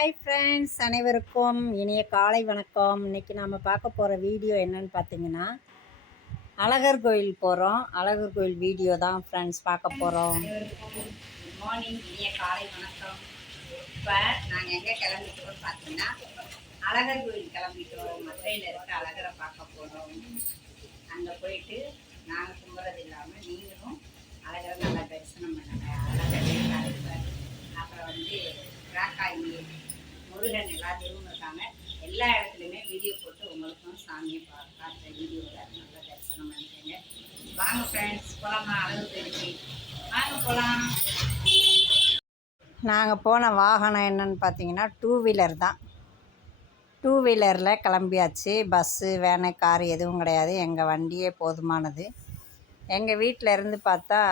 Hi friends, அனைவருக்கும் இனிய காலை வணக்கம். இன்றைக்கி நாம் பார்க்க போகிற வீடியோ என்னன்னு பார்த்தீங்கன்னா, அழகர் கோயில் போகிறோம். அழகர் கோயில் வீடியோ தான் ஃப்ரெண்ட்ஸ் பார்க்க போகிறோம். அனைவருக்கும் குட் மார்னிங், இனிய காலை வணக்கம். இப்போ நாங்கள் எங்கே கிளம்பிட்டோம்னு பார்த்தீங்கன்னா, அழகர் கோயில் கிளம்பிட்டோம். மதுரையில் இருக்க அழகரை பார்க்க போகிறோம். அங்கே போயிட்டு நாங்கள் கும்புறது இல்லாமல் நீங்களும் அழகரை நல்லா தரிசனம் பண்ணுங்க. அழகர் அப்புறம் வந்து ராக்காயி முருகன் எல்லா தெய்வமும் இருக்காங்க. எல்லா இடத்துலையுமே வீடியோ போட்டு உங்களுக்கும் சாமியை பார்த்த வீடியோவில் நல்லா தரிசனம் பண்ணிக்கோங்க. வாங்க ஃப்ரெண்ட்ஸ், போகலாமா? அழகு போயிடுச்சு, வாங்க போகலாம். நாங்கள் போன வாகனம் என்னன்னு பார்த்தீங்கன்னா 2 வீலர் தான். 2 வீலரில் கிளம்பியாச்சு. பஸ்ஸு, வேனு, காரு எதுவும் கிடையாது. எங்கள் வண்டியே போதுமானது. எங்கள் வீட்டில் இருந்து பார்த்தா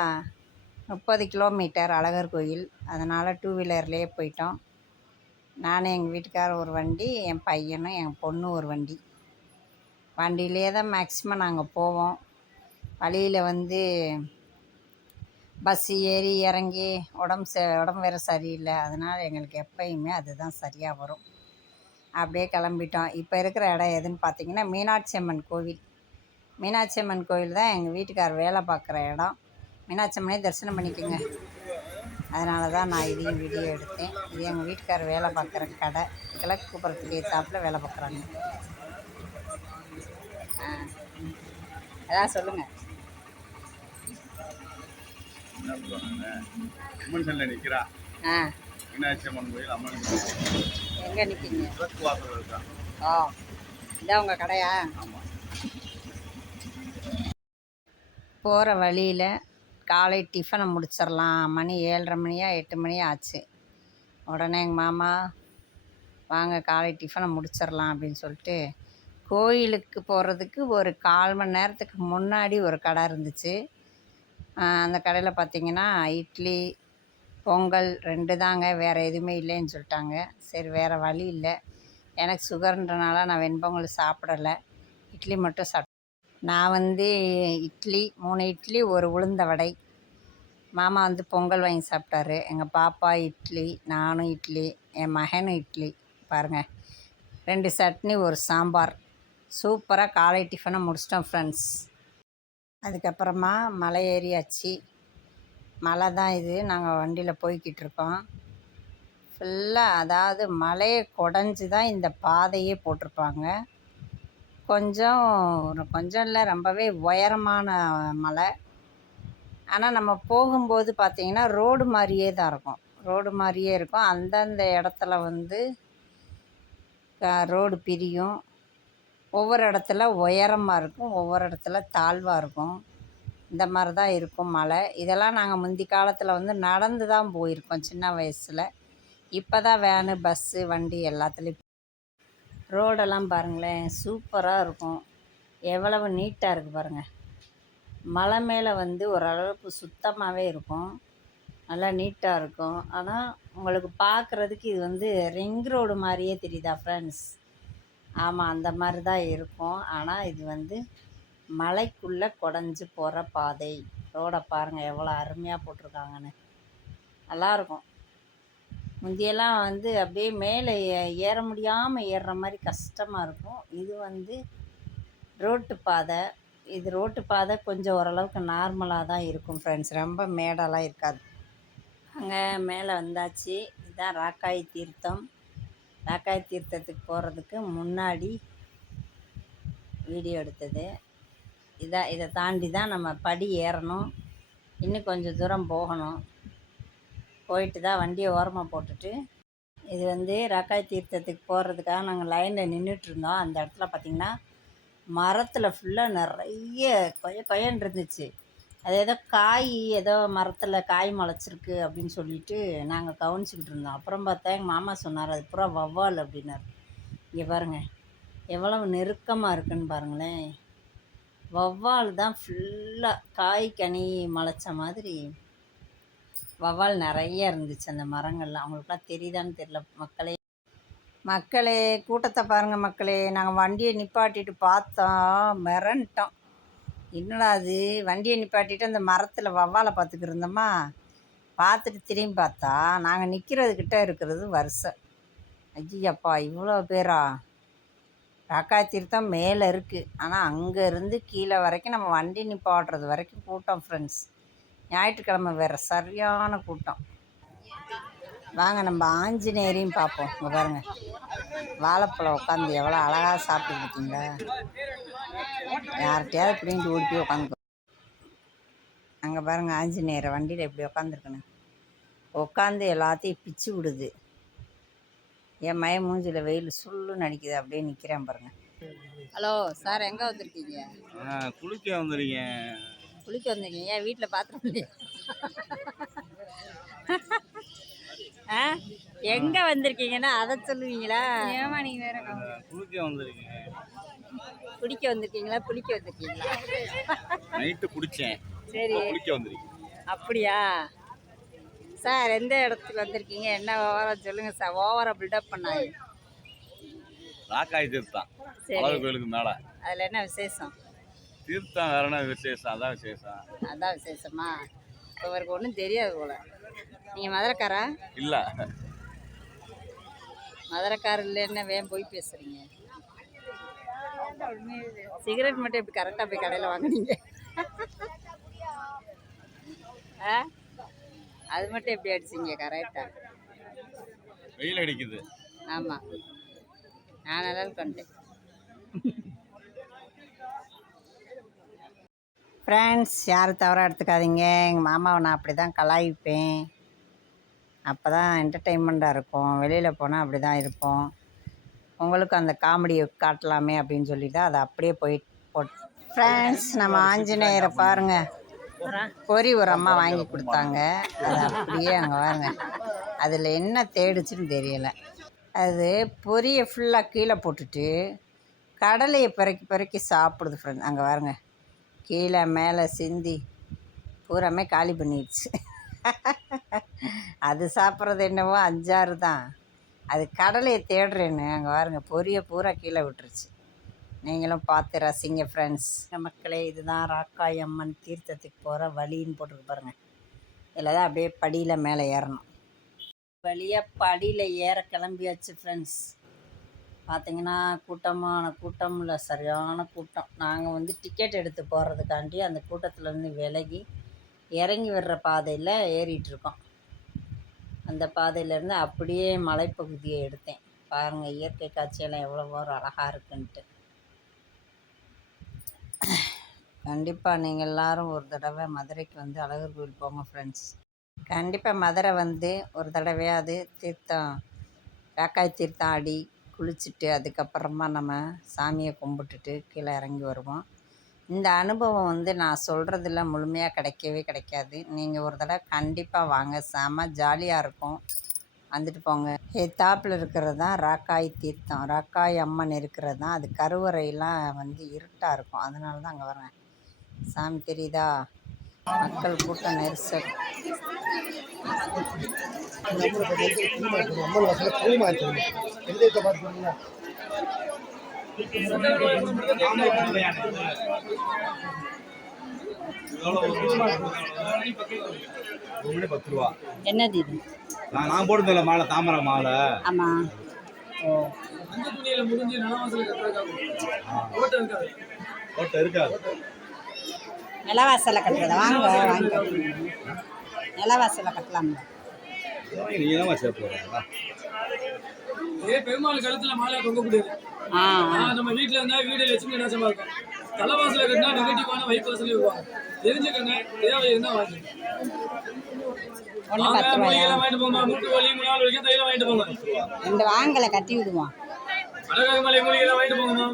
30 கிலோமீட்டர் அழகர் கோயில். அதனால் 2 வீலர்லேயே போயிட்டோம். நானும் எங்கள் வீட்டுக்காரர் ஒரு வண்டி, என் பையனும் என் பொண்ணு ஒரு வண்டி. வண்டியிலே தான் மேக்ஸிமம் நாங்கள் போவோம். வழியில் வந்து பஸ்ஸு ஏறி இறங்கி உடம்பு வேறு சரியில்லை. அதனால் எங்களுக்கு எப்பயுமே அதுதான் சரியாக வரும். அப்படியே கிளம்பிட்டோம். இப்போ இருக்கிற இடம் எதுன்னு பார்த்தீங்கன்னா மீனாட்சி அம்மன் கோவில். மீனாட்சி அம்மன் கோவில் தான் எங்கள் வீட்டுக்காரர் வேலை பார்க்குற இடம். மீனாட்சி அம்மனே தரிசனம் பண்ணிக்கோங்க. அதனால தான் நான் இதையும் வீடியோ எடுத்தேன். இது எங்கள் வீட்டுக்காரர் வேலை பார்க்குற கடை. கிழக்கு குப்புறத்துக்கு ஏற்றாப்புல வேலை பார்க்குறாங்க. அதான் சொல்லுங்கள். எங்கே நிற்கிங்க? ஓ, இதான் உங்கள் கடையா? போகிற வழியில் காலை டிஃபனை முடிச்சிடலாம். மணி 7:30 மணியா 8 மணியா ஆச்சு. உடனே எங்கள் மாமா, வாங்க காலை டிஃபனை முடிச்சிடலாம் அப்படின்னு சொல்லிட்டு கோயிலுக்கு போகிறதுக்கு ஒரு 1/4 மணி நேரத்துக்கு முன்னாடி ஒரு கடை இருந்துச்சு. அந்த கடையில் பார்த்திங்கன்னா இட்லி, பொங்கல் 2 தாங்க, வேறு எதுவுமே இல்லைன்னு சொல்லிட்டாங்க. சரி, வேறு வழி இல்லை. எனக்கு சுகர்ன்றனால நான் வெண்பொங்கல் சாப்பிடலை. இட்லி மட்டும் சாப்பிட்டேன். நான் வந்து இட்லி 3 இட்லி, ஒரு உளுந்த வடை. மாமா வந்து பொங்கல் வாங்கி சாப்பிட்டாரு. எங்கள் பாப்பா இட்லி, நானும் இட்லி, என் மகனும் இட்லி. பாருங்கள், 2 சட்னி, ஒரு சாம்பார். சூப்பராக காலை டிஃபனை முடிச்சிட்டோம் ஃப்ரெண்ட்ஸ். அதுக்கப்புறமா மலை ஏறியாச்சு. மலை தான் இது. நாங்கள் வண்டியில் போய்கிட்டு இருக்கோம். ஃபுல்லாக அதாவது மலையை குடஞ்சி தான் இந்த பாதையே போட்டிருப்பாங்க. கொஞ்சம் இல்லை, ரொம்பவே உயரமான மலை. ஆனால் நம்ம போகும்போது பார்த்திங்கன்னா ரோடு மாதிரியே தான் இருக்கும். அந்தந்த இடத்துல வந்து ரோடு பிரியும். ஒவ்வொரு இடத்துல உயரமாக இருக்கும், ஒவ்வொரு இடத்துல தாழ்வாக இருக்கும். இந்த மாதிரி தான் இருக்கும் மலை. இதெல்லாம் நாங்கள் முந்தி காலத்தில் வந்து நடந்து தான் போயிருக்கோம் சின்ன வயசில். இப்போ தான் வேனு, பஸ்ஸு, வண்டி எல்லாத்துலேயும். ரோடெல்லாம் பாருங்களேன், சூப்பராக இருக்கும். எவ்வளவு நீட்டாக இருக்குது பாருங்கள். மலை மேலே வந்து ஓரளவுக்கு சுத்தமாகவே இருக்கும், நல்லா நீட்டாக இருக்கும். ஆனால் உங்களுக்கு பார்க்குறதுக்கு இது வந்து ரிங் ரோடு மாதிரியே தெரியுதா ஃப்ரெண்ட்ஸ்? ஆமாம், அந்த மாதிரி தான் இருக்கும். ஆனால் இது வந்து மலைக்குள்ளே குடஞ்சி போகிற பாதை. ரோடை பாருங்கள் எவ்வளோ அருமையாக போட்டிருக்காங்கன்னு. நல்லாயிருக்கும். முந்தியெல்லாம் வந்து அப்படியே மேலே ஏற முடியாமல் ஏறுற மாதிரி கஷ்டமாக இருக்கும். இது வந்து ரோட்டு பாதை. இது ரோட்டு பாதை கொஞ்சம் ஓரளவுக்கு நார்மலாக தான் இருக்கும் ஃப்ரெண்ட்ஸ். ரொம்ப மேடெல்லாம் இருக்காது. அங்கே மேலே வந்தாச்சு. இதுதான் ராக்காயி தீர்த்தம். ராக்காயி தீர்த்தத்துக்கு போகிறதுக்கு முன்னாடி வீடியோ எடுத்தது. இதை தாண்டி தான் நம்ம படி ஏறணும். இன்னும் கொஞ்சம் தூரம் போகணும். போயிட்டு தான் வண்டியை ஓரமாக போட்டுட்டு, இது வந்து ராக்காயி தீர்த்தத்துக்கு போகிறதுக்காக நாங்கள் லைனில் நின்றுட்டுருந்தோம். அந்த இடத்துல பார்த்திங்கன்னா மரத்தில் ஃபுல்லாக நிறைய கொயன்னு இருந்துச்சு. அது ஏதோ மரத்தில் காய் முளைச்சிருக்கு அப்படின்னு சொல்லிட்டு நாங்கள் கவனிச்சிக்கிட்டு இருந்தோம். அப்புறம் பார்த்தா எங்கள் மாமா சொன்னார், அது பூரா வவ்வால் அப்படின்னார். இங்கே பாருங்கள் எவ்வளவு நெருக்கமாக இருக்குன்னு பாருங்களேன். வவ்வால் தான் ஃபுல்லாக காய் கனி முளைச்ச மாதிரி வவ்வால் நிறைய இருந்துச்சு அந்த மரங்கள்லாம். அவங்களுக்குலாம் தெரியுதான்னு தெரியல. மக்களே கூட்டத்தை பாருங்கள் மக்களே. நாங்கள் வண்டியை நிப்பாட்டிட்டு பார்த்தோம், மிரண்டோம். என்னடா அது, வண்டியை நிப்பாட்டிட்டு அந்த மரத்தில் வவ்வாலை பார்த்துக்கிட்டு இருந்தோமா. பார்த்துட்டு திரும்பி பார்த்தா நாங்கள் நிற்கிறதுக்கிட்ட இருக்கிறது வரிசை. ஐயப்பா இவ்வளோ பேரா? ராக்காய் தீர்த்தம் மேலே இருக்குது, ஆனால் அங்கேருந்து கீழே வரைக்கும் நம்ம வண்டி நிப்பாட்டுறது வரைக்கும் கூட்டம் ஃப்ரெண்ட்ஸ். ஞாயிற்றுக்கிழமை வேறு சரியான கூட்டம். வாங்க நம்ம ஆஞ்சநேயரையும் பார்ப்போம். இங்கே பாருங்கள், வாழைப்பழம் உட்காந்து எவ்வளோ அழகாக சாப்பிட்டு இருக்கீங்களா? யார்கிட்டையாவது பிடிங்கிட்டு ஓடி போய் உட்காந்து. அங்கே பாருங்கள் ஆஞ்சநேயரை வண்டியில் எப்படி உட்காந்துருக்கணும். உட்காந்து எல்லாத்தையும் பிச்சு விடுது. என் மய மூஞ்சில் வெயில் சுள்ளுன்னு அடிக்குது, அப்படியே நிற்கிறேன் பாருங்கள். ஹலோ சார், எங்கே வந்திருக்கீங்க? குளிக்க வந்துருக்கேன். குளிக்க வந்திருக்கீங்க? ஏன் வீட்டில் பாத்திரம் இல்லையா? எங்கே வந்திருக்கீங்கன்னா அதை சொல்லுவீங்களா? ஏமா நீங்கள் வேற குளிக்க வந்திருக்கீங்க. குடிக்க வந்திருக்கீங்களா குளிக்க வந்திருக்கீங்களா? நைட்டு குடித்தேன். சரி, குளிக்க வந்திருக்கீங்க. அப்படியா சார்? எந்த இடத்துக்கு வந்திருக்கீங்க? என்ன ஓவராக சொல்லுங்கள் சார். ஓவராக பில்டப் பண்ணாங்க. ராக்காய் தீர்த்தம், அழகு கோயிலுக்கு மேலே. அதில் என்ன விசேஷம்? தீர்த்தம் வேற என்ன விசேஷம்? அதான் விசேஷம். அதான் விசேஷமா? இவருக்கு ஒன்றும் தெரியாது போல. நீங்கள் மதுரைக்காரா? இல்லை, மதுரைக்கார இல்லைன்னா வேன் போய் பேசுகிறீங்க. சிகரெட் மட்டும் எப்படி கரெக்டாக போய் கடையில் வாங்குனீங்க? அது மட்டும் எப்படி அடிச்சிங்க கரெக்டாக? வெயில் அடிக்குது. ஆமாம், நான் நல்லா கொண்டேன். ஃப்ரெண்ட்ஸ், யாரும் தவறாக எடுத்துக்காதீங்க. எங்கள் மாமாவை நான் அப்படி தான் கலாய்ப்பேன். அப்போ தான் என்டர்டெயின்மெண்ட்டாக இருக்கும். வெளியில் போனால் அப்படி தான் இருப்போம். உங்களுக்கு அந்த காமெடியை காட்டலாமே அப்படின்னு சொல்லி தான் அதை அப்படியே போட்டு. ஃப்ரெண்ட்ஸ், நம்ம ஆஞ்சநேயரை பாருங்கள். பொரி ஒரு அம்மா வாங்கி கொடுத்தாங்க. அது அப்படியே அங்கே பாருங்க, அதில் என்ன தேடிச்சுன்னு தெரியலை. அது பொரியை ஃபுல்லாக கீழே போட்டுட்டு கடலையை பிறக்கி சாப்பிடுது ஃப்ரெண்ட். அங்கே பாருங்க, கீழே மேலே சிந்தி பூராமே காலி பண்ணிடுச்சு. அது சாப்பிட்றது என்னவோ 5-6 தான். அது கடலையை தேடுறேன்னு அங்கே பாருங்க, பொரியை பூரா கீழே விட்டுருச்சு. நீங்களும் பார்த்து ரசிங்க ஃப்ரெண்ட்ஸ். மக்களே, இதுதான் ராக்காய் அம்மன் தீர்த்தத்துக்கு போகிற வழின்னு போட்டிருக்கு பாருங்கள். இதில் தான் அப்படியே படியில் மேலே ஏறணும். வழியாக படியில் ஏற கிளம்பியாச்சு ஃப்ரெண்ட்ஸ். பார்த்திங்கன்னா கூட்டமான கூட்டம் இல்லை, சரியான கூட்டம். நாங்கள் டிக்கெட் எடுத்து போகிறதுக்காண்டி அந்த கூட்டத்துலேருந்து விலகி இறங்கி வர்ற பாதையில் ஏறிட்டுருக்கோம். அந்த பாதையிலேருந்து அப்படியே மலைப்பகுதியை எடுத்தேன். பாருங்கள், இயற்கை காட்சியெல்லாம் எவ்வளோ அழகாக இருக்குன்ட்டு. கண்டிப்பாக நீங்கள் எல்லோரும் ஒரு தடவை மதுரைக்கு அழகர் கோயில் போங்க ஃப்ரெண்ட்ஸ். கண்டிப்பாக மதுரை ஒரு தடவையாவது தீர்த்தம், ராக்காய் தீர்த்தம் ஆடி குளிச்சுட்டு அதுக்கப்புறமா நம்ம சாமியை கும்பிட்டுட்டு கீழே இறங்கி வருவோம். இந்த அனுபவம் நான் சொல்கிறதில்ல, முழுமையாக கிடைக்காது. நீங்கள் ஒரு தடவை கண்டிப்பாக வாங்க, செம ஜாலியாக இருக்கும். வந்துட்டு போங்க. தாப்பில் இருக்கிறது தான் ராக்காய் தீர்த்தம். ராக்காய் அம்மன் இருக்கிறது தான். அது கருவறையெல்லாம் இருட்டாக இருக்கும், அதனால தான் அங்கே வரேன். சாமி தெரியுதா? மக்கள் கூட்டம் நெரிசல். என்னது இது? நான் போடுறதில்ல மாலை, தாமரை மாலை. ஆமாம். ஓட்ட இருக்காது. நிலவாசலை கட்டுறத வாங்க நிலவாசலை கட்டலாம். பெருமாள் கழுத்துல மாலையா தொங்க முடியாது. நம்ம வீட்டுல இருந்தா வீடு லட்சுமி நாசமா இருக்கும். தலைவாசல கட்டினா நெகட்டிவான வைப்பு வசதி இருக்கும். தெரிஞ்சுக்கங்க, தேவை இருந்தா வாங்கி வாங்கிட்டு போங்க. மூட்டு வலி முன்னாள் வலிக்கும் தைலம் வாங்கிட்டு போங்க. இந்த வாங்கலை கட்டி விடுவோம். அழகாக மலை மூலிகைலாம் வாங்கிட்டு போங்கம்மா.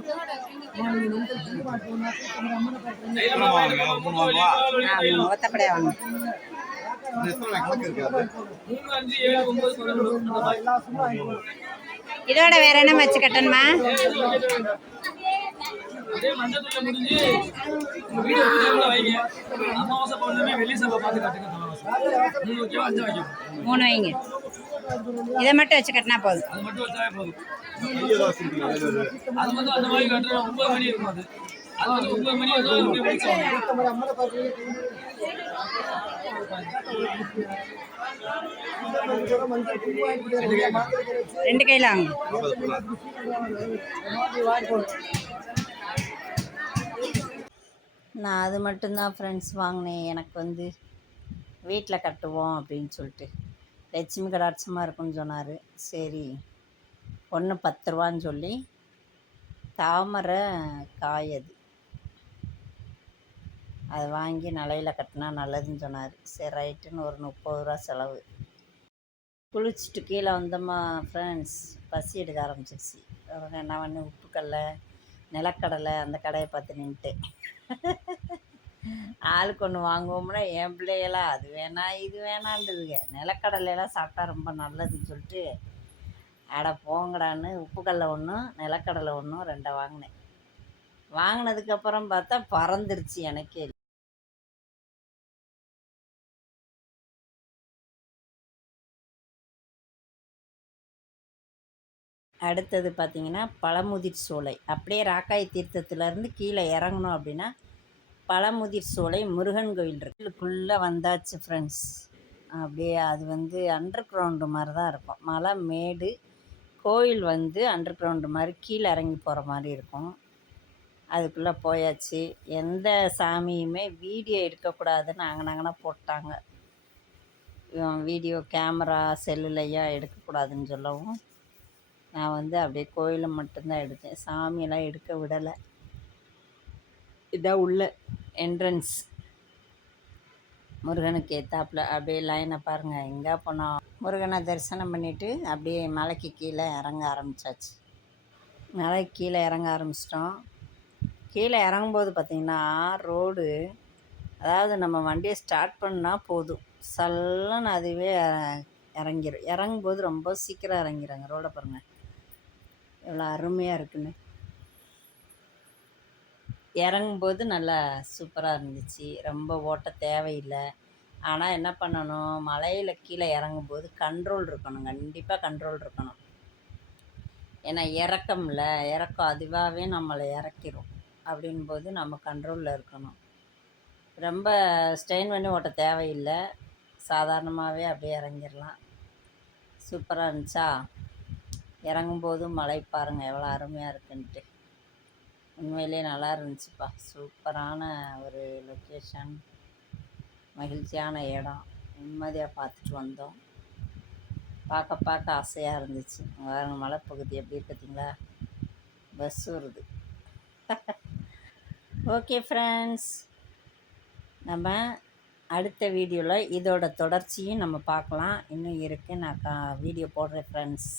ஒத்தப்படையா வாங்க. 3, 5, 7, 9, இதோட வேற என்ன வச்சு கட்டணுமா? அதே மண்டபத்துல முடிஞ்சு வீடு பூஜை வைங்க. அமாவாசை பௌர்ணமி வெள்ளி சபை பார்த்து கட்டுங்க. 3 வைங்க. 3 வைங்க. இதை மட்டும் வச்சு கட்டினா போதும். அது மட்டும் வச்சாவே போதும். அது அந்த மாதிரி கட்டுற 9 மணி இருக்கும். அது 9 மணி 2 கையில் வாங்க. 50 நான் அது மட்டும்தான் ஃப்ரெண்ட்ஸ் வாங்கினேன். எனக்கு வந்து வீட்டில் கட்டுவோம் அப்படின்னு சொல்லிட்டு லட்சுமி கடாட்சமாக இருக்குன்னு சொன்னார். சரி, ஒன்று 10 ரூபான்னு சொல்லி தாமரை காய் அது வாங்கி நிலையில் கட்டினா நல்லதுன்னு சொன்னார். சரி ரைட்டுன்னு ஒரு 30 ரூபா செலவு. குளிச்சுட்டு கீழே வந்தோமா ஃப்ரெண்ட்ஸ், பசி எடுக்க ஆரம்பிச்சிருச்சு. உடனே என்ன பண்ணு, உப்புக்கடலை நிலக்கடலை அந்த கடையை பார்த்து நின்றுட்டேன். ஆளுக்கு ஒன்று வாங்குவோம்னா என் பிள்ளைகளாம் அது வேணாம் இது வேணான்றதுங்க. நிலக்கடலையெல்லாம் சாப்பிட்டா ரொம்ப நல்லதுன்னு சொல்லிட்டு அட போங்கடான்னு உப்புக்கடலை ஒன்றும் நிலக்கடலை ஒன்றும் 2 வாங்கினேன். வாங்கினதுக்கப்புறம் பார்த்தா பறந்துருச்சு எனக்கே. அடுத்தது பார்த்திங்கன்னா பழமுதிர் சோலை. அப்படியே ராக்காய் தீர்த்தத்துலேருந்து கீழே இறங்கணும் அப்படின்னா பழமுதிர் சோலை முருகன் கோயில் இருக்குது. ஃபுல்லாக வந்தாச்சு ஃப்ரெண்ட்ஸ். அப்படியே அது வந்து அண்டர் கிரவுண்டு மாதிரி தான் இருக்கும். மலை மேடு, கோயில் வந்து அண்டர் கிரவுண்டு மாதிரி கீழே இறங்கி போகிற மாதிரி இருக்கும். அதுக்குள்ளே போயாச்சு. எந்த சாமியுமே வீடியோ எடுக்கக்கூடாதுன்னு அங்கனங்கன்னா போட்டாங்க. வீடியோ கேமரா செல்லுலையா எடுக்கக்கூடாதுன்னு சொல்லவும் நான் வந்து அப்படியே கோயிலை மட்டும்தான் எடுத்தேன். சாமியெல்லாம் எடுக்க விடலை. இதான் உள்ள என்ட்ரன்ஸ். முருகனுக்கு ஏற்றாப்புல அப்படியே லைனை பாருங்கள். எங்கே போனோம், முருகனை தரிசனம் பண்ணிவிட்டு அப்படியே மலைக்கு கீழே இறங்க ஆரம்பித்தாச்சு. மலைக்கு கீழே இறங்க ஆரம்பிச்சிட்டோம். கீழே இறங்கும்போது பார்த்திங்கன்னா ரோடு, அதாவது நம்ம வண்டியை ஸ்டார்ட் பண்ணால் போதும் சல்லுன்னு அதுவே இறங்கிடும். இறங்கும்போது ரொம்ப சீக்கிரம் இறங்கிடுங்க. ரோடை பாருங்கள் எவ்வளோ அருமையாக இருக்குன்னு. இறங்கும்போது நல்லா சூப்பராக இருந்துச்சு. ரொம்ப ஓட்ட தேவையில்லை. ஆனால் என்ன பண்ணணும், மலையில் கீழே இறங்கும்போது கண்ட்ரோல் இருக்கணும். கண்டிப்பாக கண்ட்ரோல் இருக்கணும். ஏன்னா இறக்கம் அதுவாகவே நம்மளை இறக்கிரும். அப்படின்போது நம்ம கண்ட்ரோலில் இருக்கணும். ரொம்ப ஸ்ட்ரெயின் பண்ணி ஓட்ட தேவையில்லை. சாதாரணமாகவே அப்படியே இறங்கிடலாம். சூப்பராக இருந்துச்சா. இறங்கும்போதும் மலை பாருங்கள் எவ்வளோ அருமையாக இருக்குன்ட்டு. உண்மையிலே நல்லா இருந்துச்சுப்பா. சூப்பரான ஒரு லொக்கேஷன், மகிழ்ச்சியான இடம். நிம்மதியாக பார்த்துட்டு வந்தோம். பார்க்க ஆசையாக இருந்துச்சு. வேறு மலைப்பகுதி எப்படி பார்த்தீங்களா, பஸ் வருது. ஓகே ஃப்ரெண்ட்ஸ், நம்ம அடுத்த வீடியோவில் இதோட தொடர்ச்சியும் நம்ம பார்க்கலாம். இன்னும் இருக்குது, நான் வீடியோ போடுறேன் ஃப்ரெண்ட்ஸ்.